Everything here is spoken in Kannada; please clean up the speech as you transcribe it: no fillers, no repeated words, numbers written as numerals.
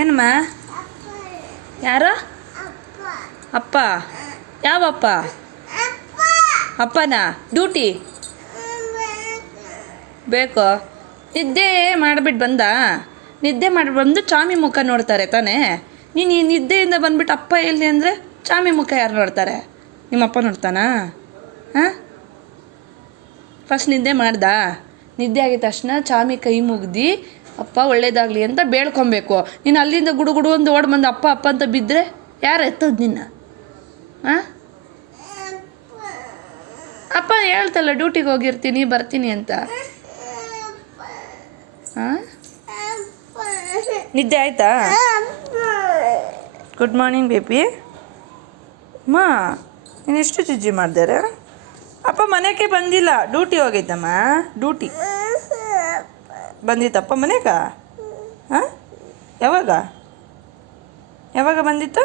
ಏನಮ್ಮ? ಯಾರು? ಅಪ್ಪ? ಯಾವ ಅಪ್ಪ? ಅಪ್ಪನಾ? ಡ್ಯೂಟಿ ಬೇಕು. ನಿದ್ದೆ ಮಾಡಿಬಿಟ್ಟು ನಿದ್ದೆ ಮಾಡಿಬಿಟ್ಟು ಬಂದು ಚಾಮಿ ಮುಖ ನೋಡ್ತಾರೆ ತಾನೇ. ನೀನು ಈ ನಿದ್ದೆಯಿಂದ ಬಂದ್ಬಿಟ್ಟು ಅಪ್ಪ ಎಲ್ಲಿ ಅಂದರೆ ಚಾಮಿ ಮುಖ ಯಾರು ನೋಡ್ತಾರೆ? ನಿಮ್ಮಪ್ಪ ನೋಡ್ತಾನಾ? ಹಾಂ, ಫಸ್ಟ್ ನಿದ್ದೆ ನಿದ್ದೆ ಆಗಿದ ತಕ್ಷಣ ಚಾಮಿ ಕೈ ಮುಗ್ದು ಅಪ್ಪ ಒಳ್ಳೇದಾಗಲಿ ಅಂತ ಬೇಡ್ಕೊಬೇಕು. ನೀನು ಅಲ್ಲಿಂದ ಗುಡು ಒಂದು ಓಡ್ ಬಂದು ಅಪ್ಪ ಅಪ್ಪ ಅಂತ ಬಿದ್ದರೆ ಯಾರು ಎತ್ತೋದು ನಿನ್ನ? ಹಾಂ, ಅಪ್ಪ ಹೇಳ್ತಲ್ಲ ಡ್ಯೂಟಿಗೆ ಹೋಗಿರ್ತೀನಿ ಬರ್ತೀನಿ ಅಂತ. ಹಾಂ, ನಿದ್ದೆ ಆಯಿತಾ? Good morning baby. ಅಮ್ಮ, ನೀನು ಎಷ್ಟು ಜಿಜ್ಜಿ ಮಾಡ್ದಾರೆ? ಅಪ್ಪ ಮನೆಗೆ ಬಂದಿಲ್ಲ, ಡ್ಯೂಟಿ ಹೋಗೈತಮ್ಮ. ಡ್ಯೂಟಿ ಬಂದಿತ್ತಪ್ಪ ಮನೆಗೆ. ಹಾಂ, ಯಾವಾಗ ಬಂದಿತ್ತು?